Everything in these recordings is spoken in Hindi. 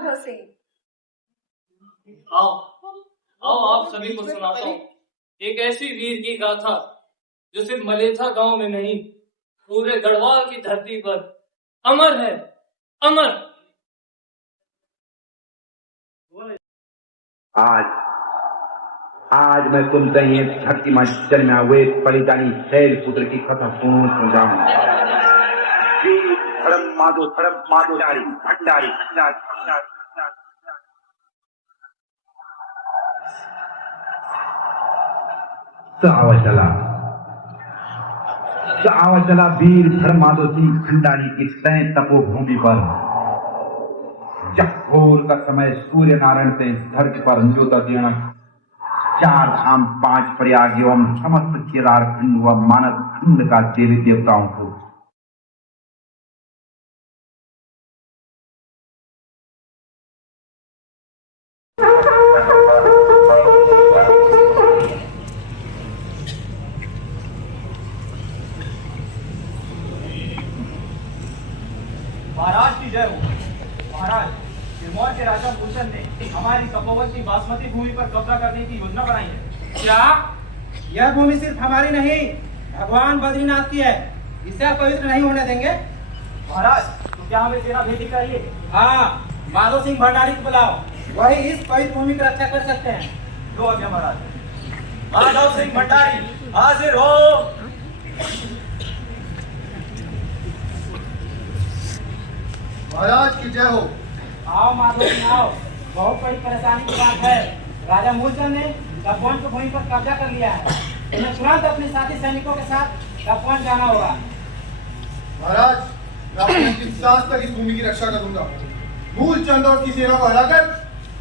माधव सिंह। आओ आओ, आप सभी को सुनाता हूँ एक ऐसी वीर की गाथा जो सिर्फ मलेथा गांव में नहीं, पूरे गढ़वाल की धरती पर अमर है, अमर। आज मैं तुमसे ये धरती में जन्मा हुए बलिदानी शैल पुत्र की कथा सुन रहा हूँ। धर्म माधो भंडारी आवा चला वीर धर्म माधो सिंह भंडारी की तय तपोभूमि पर। जब भोर का समय सूर्य नारायण से धरती पर न्योता देना, 4 धाम 5 प्रयाग एवं समस्त केदार खंड व मानव खंड का देवी देवताओं को महाराज की जय हो। महाराज, सिरमौर के राजा भूषण ने हमारी तपोवन की बासमती भूमि पर कब्जा करने की योजना बनाई है। क्या यह भूमि सिर्फ हमारी नहीं, भगवान बद्रीनाथ की है। इसे आप पवित्र नहीं होने देंगे। महाराज, तो क्या हमें सेना भेजी चाहिए? हाँ, माधो सिंह भंडारी को बुलाओ, वही इस पवित्र भूमि की रक्षा कर सकते हैं। जो आज्ञा महाराज। माधव सिंह भंडारी हाजिर हो। महाराज की जय हो। आओ माधव सिंह आओ। बहुत बड़ी परेशानी की बात है। राजा मूलचंद ने तपोवन की भूमि पर कब्जा कर लिया है। तुम्हें तुरंत अपने साथी सैनिकों के साथ तपोवन जाना होगा। महाराज, मैं अपने अंतिम सांस तक इस भूमि की रक्षा करूंगा। मूलचंद और उसकी सेना को हराकर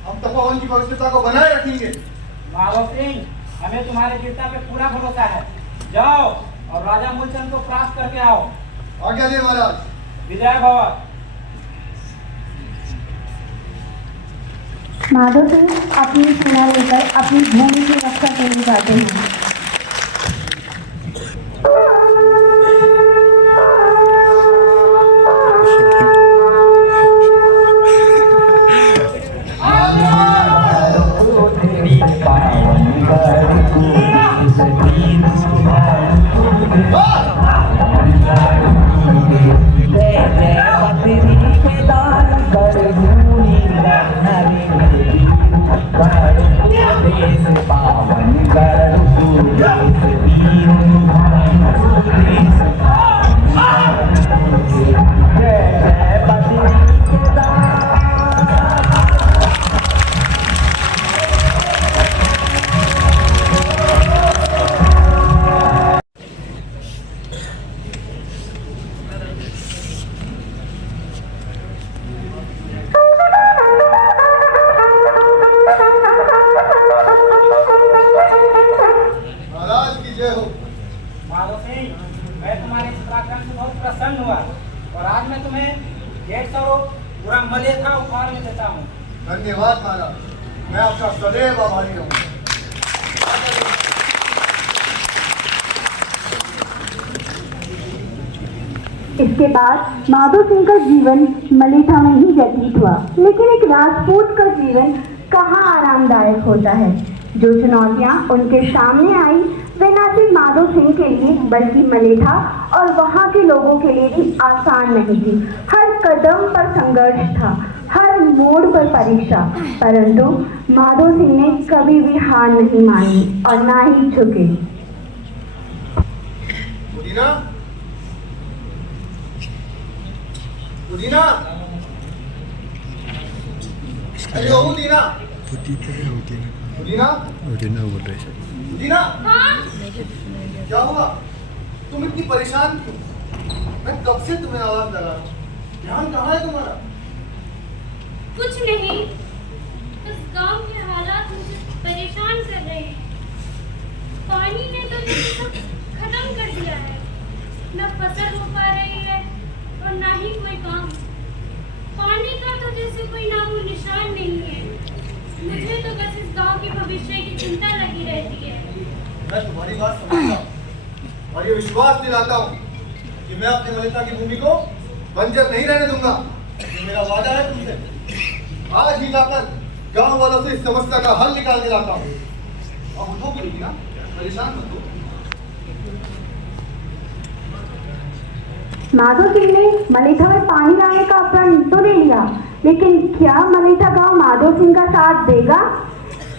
हम तपोवन की पवित्रता को बनाए रखेंगे। माधव सिंह, हमें तुम्हारे वीरता पे पूरा भरोसा है। जाओ और राजा मूलचंद को परास्त करके आओ। आज्ञा दे महाराज। विजय भव। माधव सिंह अपनी सेना लेकर अपनी भूमि की रक्षा के लिए जाते हैं। माधव सिंह, मैं तुम्हारे इस पराक्रम से बहुत प्रसन्न हुआ और आज मैं तुम्हें 150 पूरा मलेथा उपहार में देता हूँ। धन्यवाद महाराज, मैं आपका सदैव आभारी रहूंगा। इसके बाद माधव सिंह का जीवन मलेथा में ही व्यतीत हुआ। लेकिन एक राजपूत का जीवन कहाँ आरामदायक होता है। जो चुनौतियाँ उनके सामने आई वे न सिर्फ माधव सिंह के लिए बल्कि मलेथा और वहाँ के लोगों के लिए भी आसान नहीं थी। हर कदम पर संघर्ष था, हर मोड़ पर परीक्षा, परंतु माधव सिंह ने कभी भी हार नहीं मानी और ना ही झुके। उदीना, उदीना, अरे ओ उदीना, उदीना बोल रहे हैं। उदीना, क्या हुआ? तुम इतनी परेशान क्यों? मैं कब से तुम्हें आवाज लगा रहा हूँ। ध्यान कहाँ है तुम्हारा? कुछ नहीं, बस गांव के हालात मुझे परेशान कर रहे हैं। पानी ने तो मुझे सब खत्म कर दिया है। न फसल हो पा रही है और ना ही कोई काम। पानी का तो जैसे कोई नामो निशान नहीं है। मुझे तो बस इस गांव के भविष्य की चिंता लगी रहती है। मैं तुम्हारी बात समझता हूँ और ये विश्वास दिलाता हूँ कि मैं अपने मलिता की भूमि को बंजर नहीं रहने दूंगा। ये मेरा वादा है तुमसे। आज ही जाकर गांव वालों से इस समस्या का हल निकाल के लाता हूँ। अब उठो बोलेगी ना, परेशान मत हो। माधो सिंह ने मलेथा में पानी लाने का प्रण तो ले लिया, लेकिन क्या मलेथा गांव माधो सिंह का साथ देगा?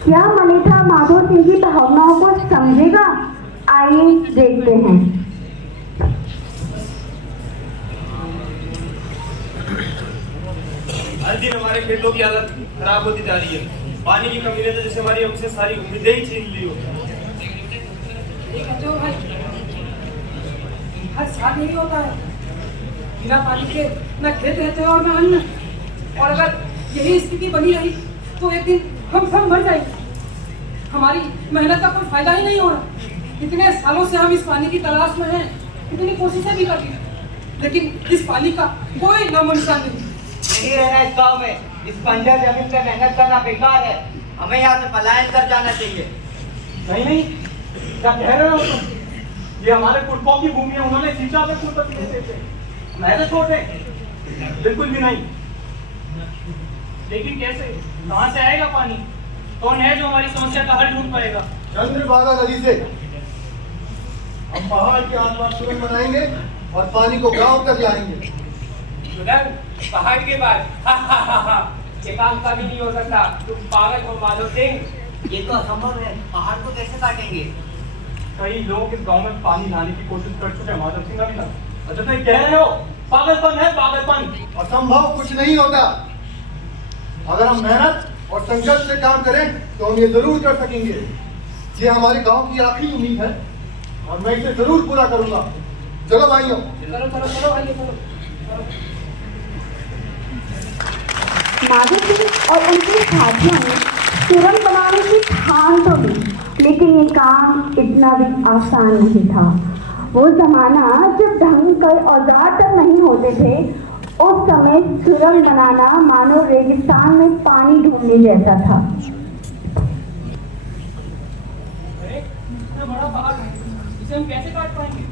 क्या मलेथा माधो सिंह की भावनाओं को समझेगा? आइए देखते हैं। हर दिन हमारे खेतों की हालत खराब होती जा रही है। पानी की कमी ने तो जैसे हमारी हमसे सारी उम्मीदें ही छीन ली हो। जो भाई हर साल यही होता है, बिना पानी के न खेत रहते हैं और न अन्न। और अगर यही स्थिति बनी रही तो एक दिन हम सब मर जाएंगे। हमारी मेहनत का कोई फायदा ही नहीं हो रहा। इतने सालों से हम इस पानी की तलाश में हैं, इतनी कोशिशें भी करती हैं, लेकिन इस पानी का कोई नामो निशान नहीं। नहीं रहना इस गांव में। इस बंजर जमीन पे मेहनत करना बेकार है। हमें यहाँ से पलायन कर जाना चाहिए। नहीं नहीं, क्या कह रहे हो तुम? ये हमारे पुरखों की भूमि है, उन्होंने सींचा पे फूल देते थे। महल छोटे बिल्कुल भी नहीं। लेकिन कैसे, कहाँ से आएगा पानी? कौन है जो हमारी समस्या का हल ढूंढ पाएगा? चंद्रभागा नदी से हम पहाड़ के आसपास सुरंग बनाएंगे और पानी को गांव तक लाएंगे। पहाड़ के बाद ये काम कभी नहीं हो सकता। तुम पागल हो माधव सिंह। ये तो असंभव है। पहाड़ को कैसे काटेंगे? कई लोग इस गांव में पानी लाने की कोशिश कर चुके हैं माधव सिंह। अभी तक अच्छा तुम कह रहे हो पागलपन है, पागलपन। असंभव कुछ नहीं होता। अगर हम मेहनत और संघर्ष से काम करें तो हम ये जरूर कर सकेंगे। ये हमारे गांव की आखिरी उम्मीद है और मैं इसे जरूर पूरा करूंगा। चलो भाइयों, चलो चलो चलो भाई चलो। माधो सिंह और उनके साथियों ने सुरंग बनाने की ठान तो ली, लेकिन ये काम इतना भी आसान नहीं था। वो जमाना जब ढंग के औजार तक नहीं होते थे, उस समय सुरंग बनाना मानो रेगिस्तान में पानी ढूंढने जैसा था। इतना बड़ा पहाड़ है, इसे हम कैसे काट पाएंगे?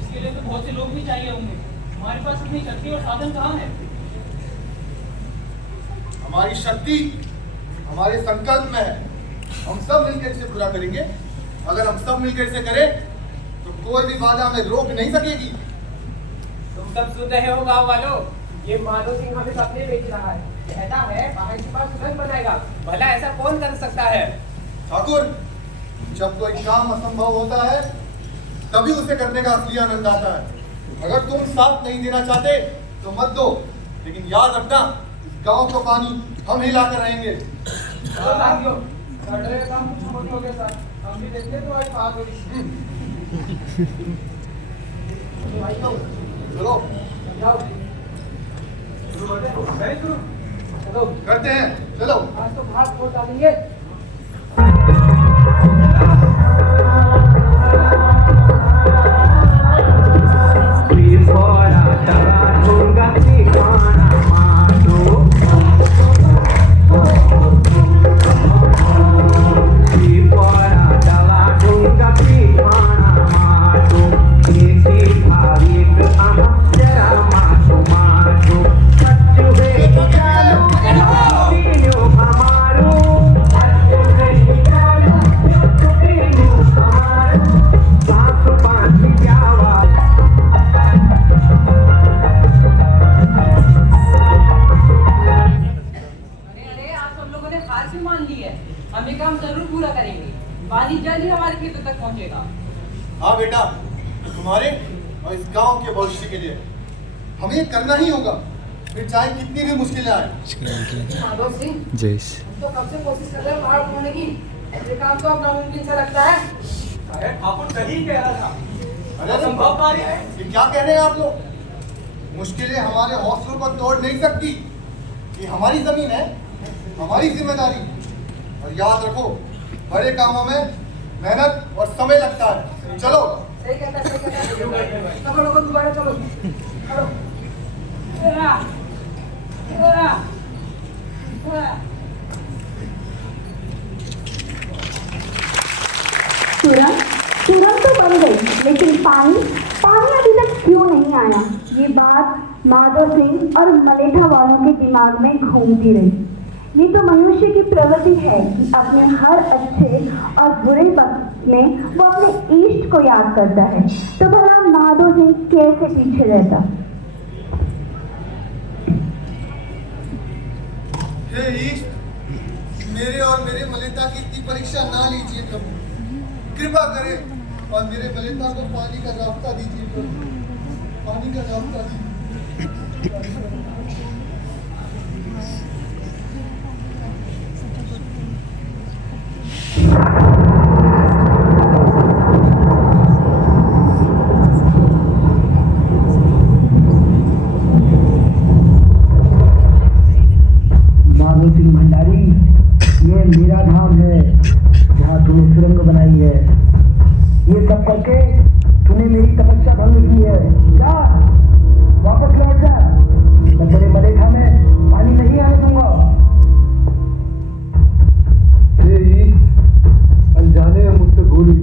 इसके लिए तो बहुत से लोग भी चाहिए होंगे। हमारे पास इतनी शक्ति और साधन कहाँ है? हमारी शक्ति हमारे संकल्प में है। हम सब मिलकर इसे पूरा करेंगे। अगर हम सब मिलकर इसे करें तो कोई भी बाधा हमें रोक नहीं सकेगी। तुम सब सुन रहे हो गाँव वालों? ये माधव सिंह हमें सपने बेच रहा है। कहता है पहाड़ के पास सुरंग बनाएगा। भला ऐसा कौन कर सकता है? ठाकुर, जब कोई काम असंभव होता है तभी उसे करने का असली आनंद आता है। अगर तुम साथ नहीं देना चाहते तो मत दो, लेकिन याद रखना इस गांव को पानी हम ही लाकर रहेंगे। हम भी देखते तो आज पास चलो करते हैं, चलो। आज तो भाग छोड़ डालेंगे। हम ये काम जरूर पूरा करेंगे। पानी जल्द ही हमारे खेतों तक पहुंचेगा। हाँ बेटा, तुम्हारे और इस गांव के भविष्य के लिए हमें ये करना ही होगा, फिर चाहे कितनी भी मुश्किलें आए। माधव सिंह, तो कब से कोशिश कर रहे हैं पहाड़ उठाने की? ये काम तो अब नामुमकिन सा लगता है। अरे ठाकुर सही कह रहा था। अरे असंभव कार्य है। ये क्या कह रहे हैं आप लोग? मुश्किलें हमारे हौसलों को तोड़ नहीं सकती। ये हमारी जमीन है, हमारी जिम्मेदारी। और याद रखो, बड़े कामों में मेहनत और समय लगता है। चलो। सही कहता है, सही कहता है। सब लोगों को दोबारा चलो। चलो। सुरंग तो बन गई, लेकिन पानी अभी तक क्यों नहीं आया? ये बात माधो सिंह और मलेठा वालों के दिमाग में घूमती रही। ये तो मनुष्य की प्रवृत्ति है कि अपने हर अच्छे और बुरे वक्त में वो अपने इष्ट को याद करता है, तो भला माधो सिंह कैसे पीछे रहता। हे इष्ट, मेरे और मेरे मलेता की इतनी परीक्षा ना लीजिए प्रभु, कृपा करें और मेरे मलेता को पानी का रास्ता दीजिए प्रभु, पानी का रास्ता दीजिए। माधो सिंह भंडारी, ये मेरा धाम है जहाँ तूने सुरंग बनाई है। ये सब करके तूने मेरी तपस्या भंग की है। जा, वापस लौट जा, मैं तेरे मलेठा में पानी नहीं आने दूंगा। अनजाने में मुझसे भूल हुई,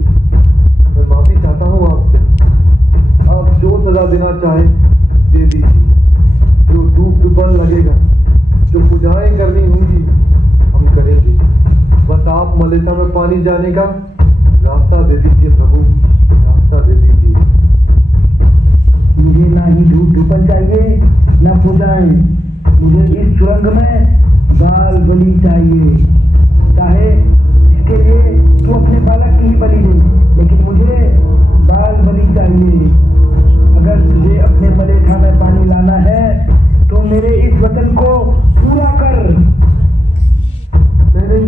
मैं माफी चाहता हूँ आपसे। आप जो सजा देना चाहे दे दीजिए, जो डूबन लगेगा, जो पूजाएं करनी होंगी हम करेंगे। बस आप मलेठा में पानी जाने का रास्ता दे दीजिए प्रभु, रास्ता दे दीजिए। मुझे ना ही डूबन चाहिए ना पूजाएं, मुझे इस सुरंग में बाल बलि चाहिए। चाहे इसके लिए तू अपने बालक की ही बलि दे, लेकिन मुझे बाल बलि चाहिए। अगर तुझे अपने मलेठा में पानी लाना है तो मेरे इस वचन को पूरा कर। नहीं,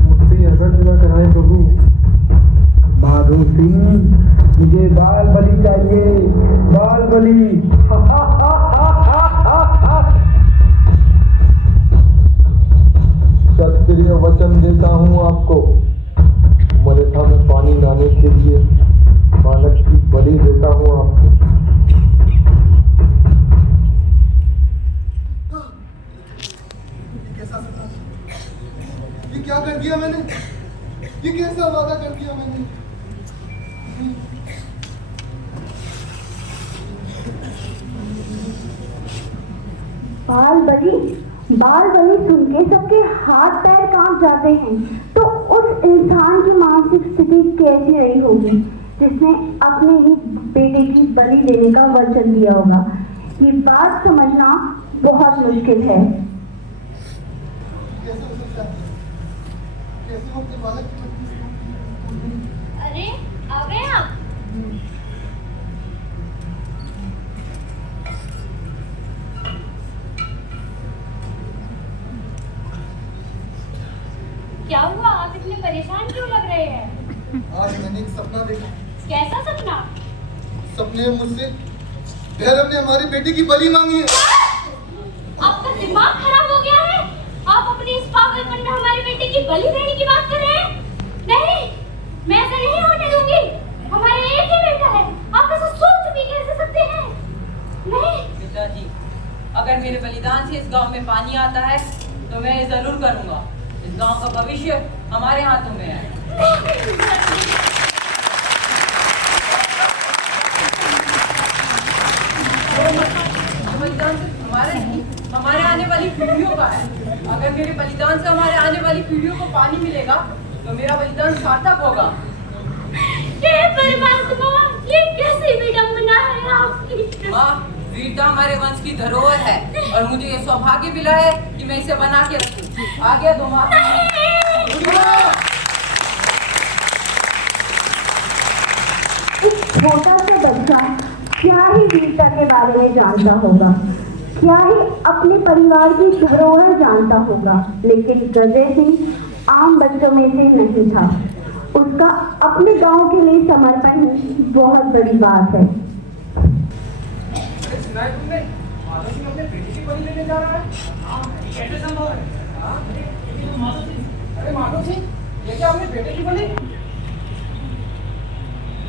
मुझसे अगर न कराएं प्रभु। माधो सिंह, मुझे बाल बलि चाहिए, बाल बलि। सत्प्रिय वचन देता हूँ आपको, मलेठा में पानी लाने के लिए बालक की बलि देता हूँ आपको। ये कैसा सपना? ये क्या कर दिया मैंने? ये कैसा वादा कर दिया मैंने? बाल बलि सुन के सबके हाथ पैर कांप जाते हैं। तो उस इंसान की मानसिक स्थिति कैसी रही होगी जिसने अपने ही बेटे की बलि देने का वचन दिया होगा। ये बात समझना बहुत मुश्किल है। कैसे हो सकता है? कैसे हो अपने बालक की बलि? अरे आ गए आप? क्या हुआ, आप इतने परेशान क्यों लग रहे हैं? आज मैंने एक सपना देखा। कैसा सपना? सपने में मुझसे भैरव ने हमारी बेटी की बलि मांगी है। आपका दिमाग खराब हो गया है? आप अपनी इस पागलपन में हमारी बेटी की बलि देने की बात कर रहे हैं? नहीं, मैं ऐसा नहीं होने दूंगी। हमारा एक ही बेटा है, आप ऐसा सोच भी कैसे सकते हैं? नहीं पिताजी, अगर मेरे बलिदान से इस गांव में पानी आता है तो मैं ये जरूर करूंगा। इस गांव का भविष्य हमारे हाथों में है। बलिदान सिर्फ हमारा नहीं, हमारे आने वाली पीढ़ियों का है। अगर मेरे बलिदान से हमारे आने वाली पीढ़ियों को पानी मिलेगा तो मेरा बलिदान सार्थक होगा। हे परमात्मा, ये कैसी विडंबना है आपकी? माँ, वीरता हमारे वंश की धरोहर है और मुझे ये सौभाग्य मिला है कि मैं इसे बना के रखूं। आगे दो माँ। एक छोटा सा बच्चा क्या ही वीरता के बारे में जानता होगा, क्या ही अपने परिवार की धरोहर जानता होगा, लेकिन गजय सिंह आम बच्चों में से नहीं था। उसका अपने गांव के लिए समर्पण बहुत बड़ी बात है। सुना है तुमने? माधव सिंह अपने बेटे की बलि देने जा रहा है। कैसे संभव है? अरे माधव सिंह, ये क्या अपने बेटे की बलि?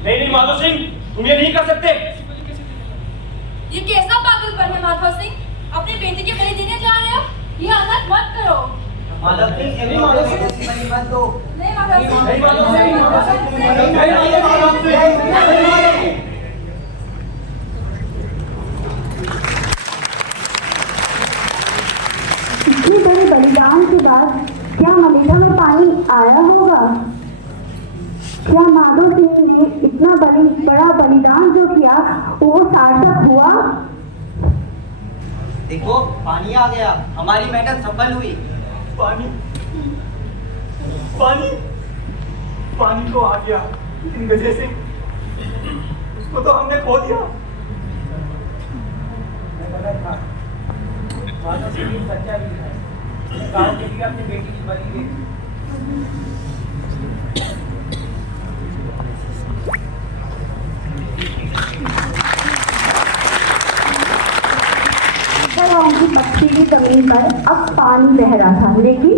नहीं माधव सिंह, तुम ये नहीं कर सकते। ये कैसा पागलपन है माधव सिंह? अपने बेटे की बलि देने जा रहे हो? ये अनर्थ मत करो। माधव सिंह, नहीं माधव सिंह, बलि मत दो। नहीं माधव सिंह, नहीं माधव सिंह, नहीं माधव सिंह। इतने बड़े बलिदान के बाद क्या मलेथा में पानी आया होगा? क्या माधो सिंह ने इतना बड़ा बलिदान जो किया वो सार्थक हुआ? देखो पानी आ गया, हमारी मेहनत सफल हुई। पानी पानी पानी तो आ गया, लेकिन गजय सिंह उसको तो हमने खो दिया। माधो सिंह सच्चा भी है, गाँव के लिए अपनी बेटी की बलि दे। गाँव की पथरीली जमीन पर अब पानी बह रहा था, लेकिन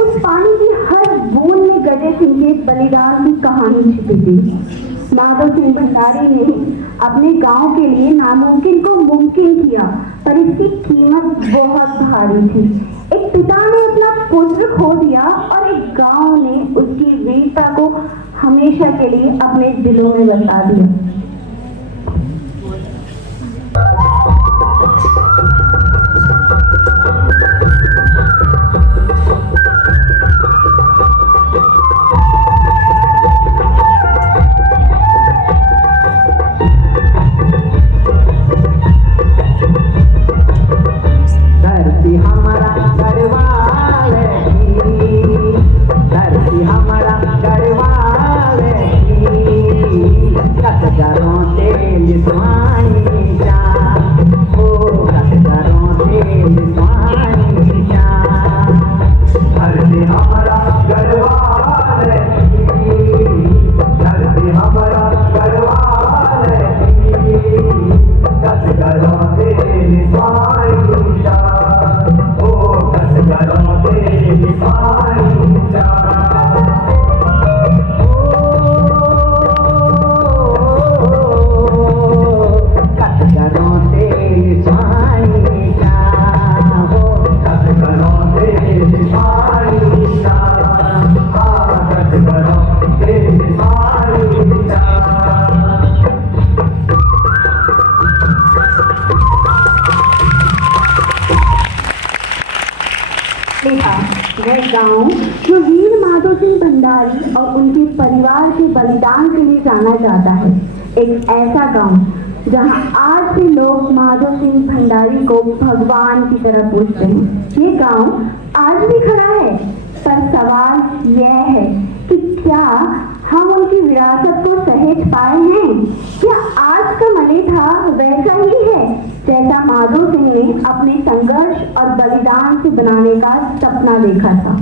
उस पानी की हर बूंद में गजय सिंह के बलिदान की कहानी छिपी थी। माधो सिंह भंडारी ने अपने गांव के लिए नामुमकिन को मुमकिन किया, पर इसकी कीमत बहुत भारी थी। एक पिता ने अपना पुत्र खो दिया और एक गांव ने उसकी वीरता को हमेशा के लिए अपने दिलों में बसा दिया। वह गांव जो वीर माधो सिंह भंडारी और उनके परिवार के बलिदान के लिए जाना जाता है। एक ऐसा गांव जहां आज भी लोग माधो सिंह भंडारी को भगवान की तरह पूजते हैं। ये गांव आज भी खड़ा है, पर सवाल यह है कि क्या हम उनकी विरासत को सहेज पाए हैं? क्या आज का मलेथा वैसा ही है जैसा माधो सिंह ने अपने संघर्ष और बलिदान से बनाने का सपना देखा था?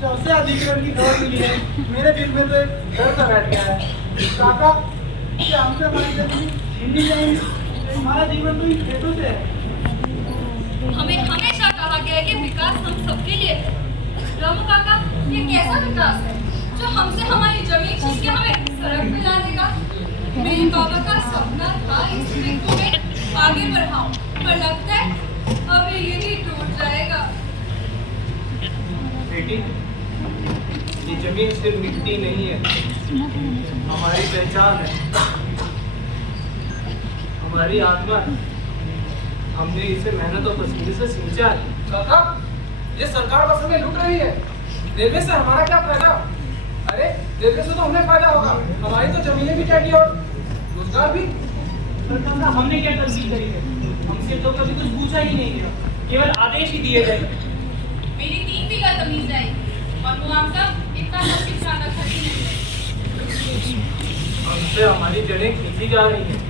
सबसे अधिकरण की खबर मिली है, मेरे दिल में तो एक डर सा बैठ गया है। काका, क्या हमसे हमारी जमीन छीन ली जाएगी? हमारा जीवन तो इन खेतों से है। हमें हमेशा कहा गया है कि विकास हम सबके लिए है। रामू काका, ये कैसा विकास है जो हमसे हमारी जमीन छीन के हमें सड़क पे ला देगा? मेरे बाबा का सपना था इस मिट्टी में आगे बढ़ाऊं, पर लगता है अब यही टूट जाएगा। बेटी, ये जमीन सिर्फ मिट्टी नहीं है, हमारी पहचान है, हमारी आत्मा है। हमने इसे मेहनत और पसीने से सींचा है। काका, ये सरकार बस हमें लूट रही है। रेलवे से हमारा क्या फायदा? अरे रेलवे से तो हमें फायदा होगा, हमारी तो जमीनें भी जाएगी और रोजगार भी। सरकार, हमने क्या गलती करी है? हमसे तो कभी कुछ पूछा ही नहीं गया, केवल आदेश ही दिए गए। मेरी 3 बीघा जमीन जाएगी और मुआवजा इतना नसीब जाना खरी नहीं। हमसे हमारी जड़ें खींची जा रही हैं।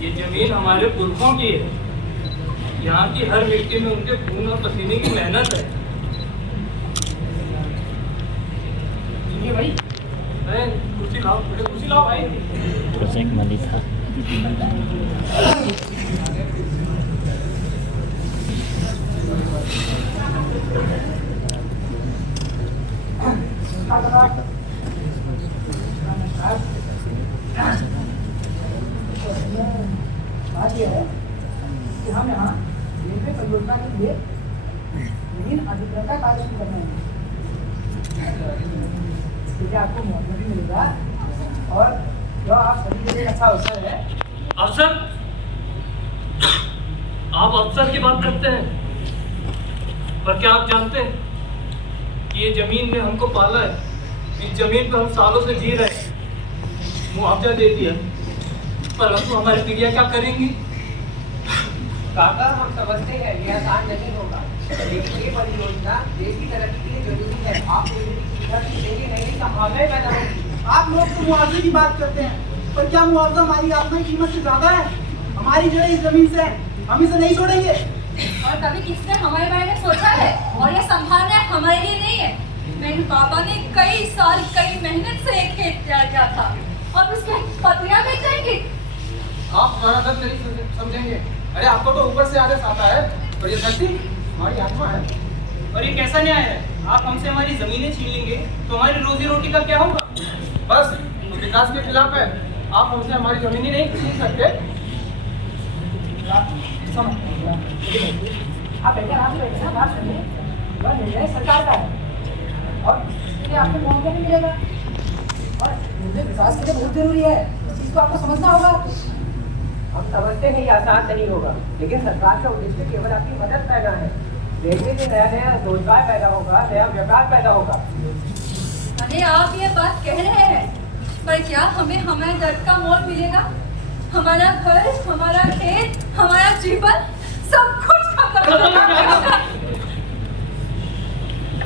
ये जमीन हमारे पुरखों की है, यहाँ की हर मिट्टी में उनके खून और पसीने की मेहनत है। ये भाई, कुर्सी लाओ, कुर्सी लाओ भाई। मलेथा बात यह है कि हम यहाँ रेलवे परियोजना के लिए जमीन अधिग्रहण का कार्य शुरू करना है। इसके लिए आपको मुआवजा भी मिलेगा और जो आप सभी के लिए अच्छा अवसर है। अफसर, आप अफसर की बात करते हैं, पर क्या आप जानते हैं कि ये जमीन ने हमको पाला है, इस जमीन पर हम सालों से जी रहे हैं, मुआवजा दे दिया, पर अब तो हमारी पीढ़ियां क्या करेंगी? काका, हम समझते हैं ये आसान नहीं होगा, लेकिन ये परियोजना देश की तरक्की के लिए जरूरी है। आप सुविधा देंगे, नई संभावनाएं पैदा होंगी। आप लोग तो मुआवजे की बात करते हैं, पर क्या मुआवजा हमारी आत्मा की कीमत से ज्यादा है? हमारी जड़ें इस जमीन से हैं, हम इसे नहीं छोड़ेंगे। और कभी किसने हमारे बारे में सोचा है? और ये संभालना हमारे लिए नहीं है। मेरे पापा ने कई साल कई मेहनत से एक खेत तैयार किया था और उसमें पत्तियां बेच जाएंगी। आप हमारा दर्द नहीं समझेंगे। अरे आपको तो ऊपर से आदेश आता है, और ये धरती हमारी आत्मा है। और ये कैसा न्याय है? आप हमसे हमारी जमीनें छीन लेंगे तो हमारी रोजी रोटी का क्या होगा? बस विकास के खिलाफ है। आप हमसे हमारी जमीन नहीं छीन सकते। आप बैठे आराम से बैठे ना, बात सुनिए। यह निर्णय सरकार का है और इसलिए आपको मुआवजा नहीं मिलेगा और मुझे विकास के लिए बहुत जरूरी है, इस चीज को आपको समझना होगा। हम समझते हैं ये आसान नहीं होगा, लेकिन सरकार का उद्देश्य केवल आपकी मदद करना है। रेलवे से नया नया रोजगार पैदा होगा, नया व्यापार पैदा होगा। अरे आप ये बात कह रहे हैं, पर क्या हमें हमारे दर्द का मोल मिलेगा? हमारा घर, हमारा खेत, हमारा जीवन, सब कुछ खत्म हो जाएगा।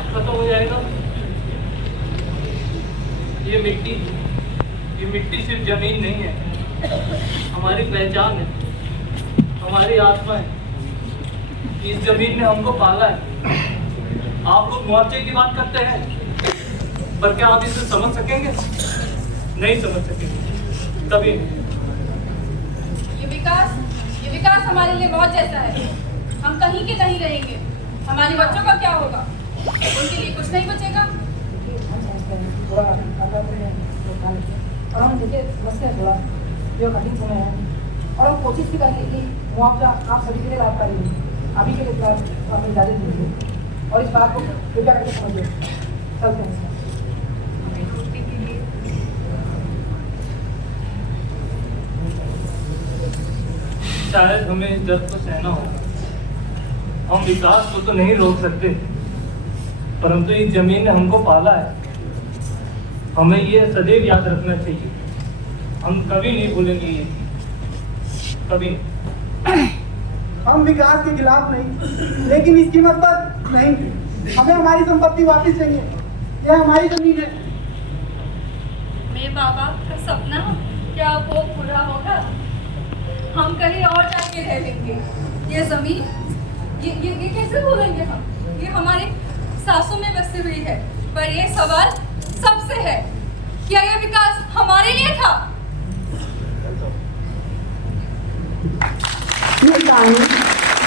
खत्म हो जाएगा। ये मिट्टी सिर्फ जमीन नहीं है, हमारी पहचान है, हमारी आत्मा है। इस जमीन ने हमको पाला है। आप लोग मुआवजे की बात करते हैं, पर क्या आप इसे समझ सकेंगे? नहीं समझ सकेंगे कभी। ये विकास हमारे लिए बहुत जैसा है। हम कहीं के नहीं रहेंगे। हमारे बच्चों का क्या होगा? उनके लिए कुछ नहीं बचेगा। थोड़ा और हम देखिए समझते हैं थोड़ा जो कठिन समय है और हम कोशिश भी करेंगे कि मुआवजा आप सभी के लिए लाभकारी हो। अभी के लिए अपनी इजाजत दीजिए और इस बात को कृपया करके समझिए। चलते हैं। शायद हमें इस दर्द को सहना होगा। हम विकास को तो नहीं रोक सकते, परंतु इस जमीन ने हमको पाला है। हमें ये सदैव याद रखना चाहिए। हम कभी नहीं भूलेंगे ये, कभी। हम विकास के खिलाफ नहीं, लेकिन इस कीमत पर नहीं। हमें हमारी संपत्ति वापस चाहिए। यह हमारी जमीन है। मेरे बाबा का सपना क्या वो पूरा होगा? हम कहीं और जाके रह लेंगे। ये जमीन ये कैसे भूलेंगे हम? ये हमारे सांसों में बसी हुई है। पर ये सवाल सबसे है, क्या ये विकास हमारे लिए था? ये कहानी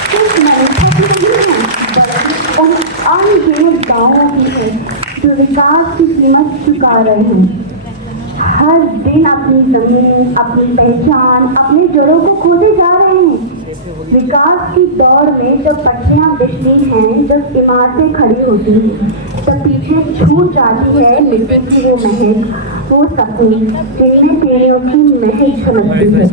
सिर्फ मलेथा की नहीं है, बल्कि उन अनगिनत गाँवों की है जो विकास की कीमत चुका रहे हैं। हर दिन अपनी जमीन, अपनी पहचान, अपनी जड़ों को खोजे जा रहे हैं। विकास की दौड़ में जब पटरियां बिछती हैं, जब इमारतें खड़ी होती हैं, तब पीछे छूट जाती है मिट्टी की वो महक, वो सपने जिनमें पेड़ों की महक झलकती है।